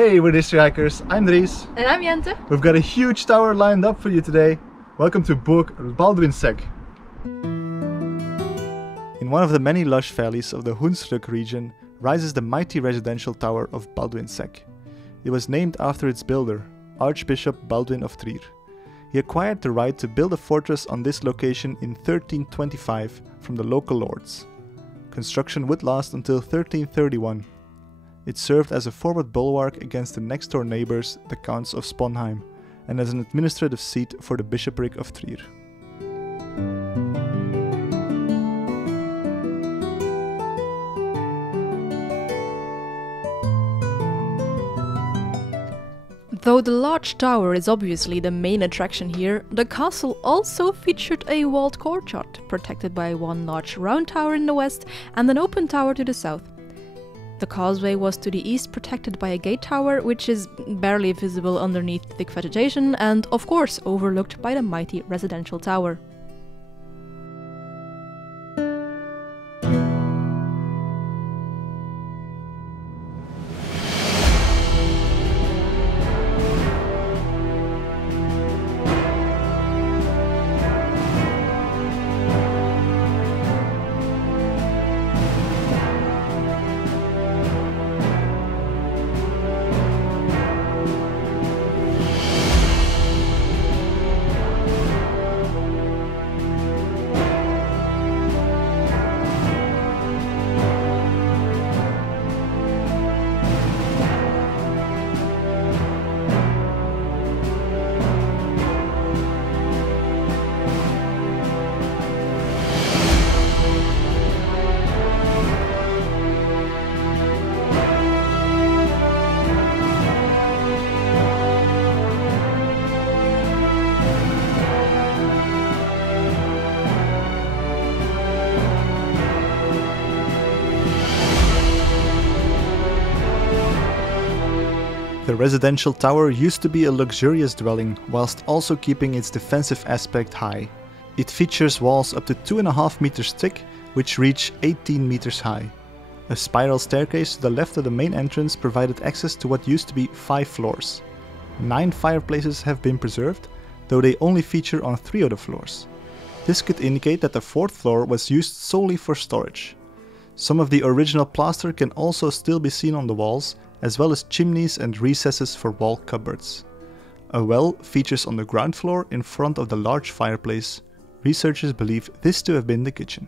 Hey, we're History Hikers. I'm Dries. And I'm Jente. We've got a huge tower lined up for you today. Welcome to Burg Balduinsek. In one of the many lush valleys of the Hunsrück region rises the mighty residential tower of Balduinsek. It was named after its builder, Archbishop Baldwin of Trier. He acquired the right to build a fortress on this location in 1325 from the local lords. Construction would last until 1331. It served as a forward bulwark against the next door neighbours, the Counts of Sponheim, and as an administrative seat for the bishopric of Trier. Though the large tower is obviously the main attraction here, the castle also featured a walled courtyard, protected by one large round tower in the west and an open tower to the south. The causeway was to the east, protected by a gate tower, which is barely visible underneath thick vegetation, and of course overlooked by the mighty residential tower. The residential tower used to be a luxurious dwelling, whilst also keeping its defensive aspect high. It features walls up to 2.5 meters thick, which reach 18 meters high. A spiral staircase to the left of the main entrance provided access to what used to be 5 floors. 9 fireplaces have been preserved, though they only feature on 3 of the floors. This could indicate that the 4th floor was used solely for storage. Some of the original plaster can also still be seen on the walls, as well as chimneys and recesses for wall cupboards. A well features on the ground floor in front of the large fireplace. Researchers believe this to have been the kitchen.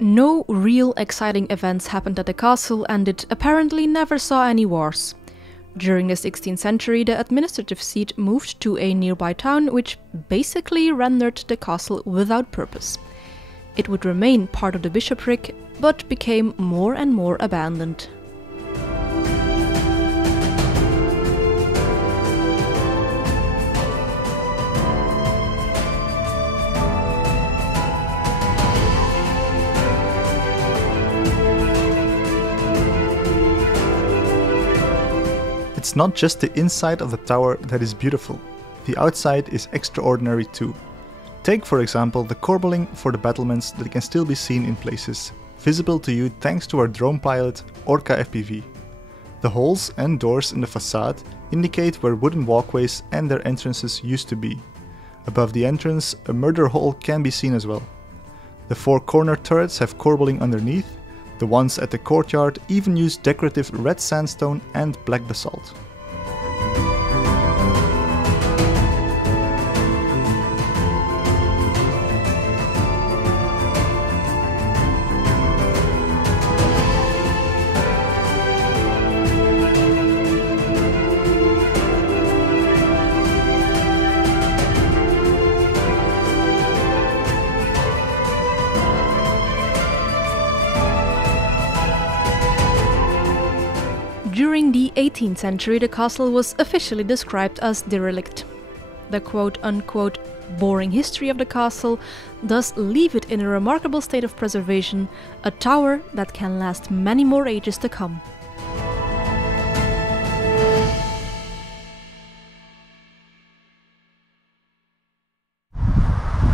No real exciting events happened at the castle, and it apparently never saw any wars. During the 16th century, the administrative seat moved to a nearby town, which basically rendered the castle without purpose. It would remain part of the bishopric, but became more and more abandoned. It's not just the inside of the tower that is beautiful, the outside is extraordinary too. Take for example the corbelling for the battlements that can still be seen in places, visible to you thanks to our drone pilot Orca FPV. The holes and doors in the facade indicate where wooden walkways and their entrances used to be. Above the entrance, a murder hole can be seen as well. The 4 corner turrets have corbelling underneath. The ones at the courtyard even use decorative red sandstone and black basalt. During the 18th century, the castle was officially described as derelict. The quote-unquote boring history of the castle does leave it in a remarkable state of preservation, a tower that can last many more ages to come.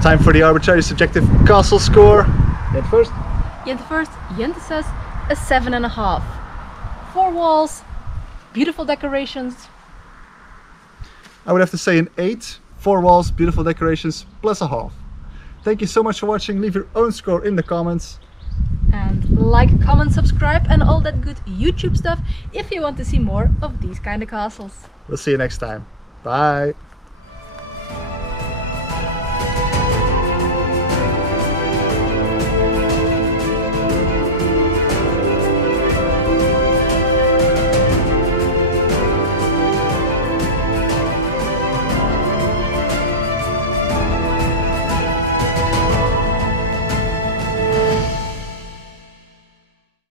Time for the arbitrary subjective castle score. Jente first. Jente first. Jente says a 7.5. 4 walls, beautiful decorations. I would have to say an 8. 4 walls, beautiful decorations, plus a half. Thank you so much for watching. Leave your own score in the comments. And like, comment, subscribe and all that good YouTube stuff if you want to see more of these kind of castles. We'll see you next time. Bye.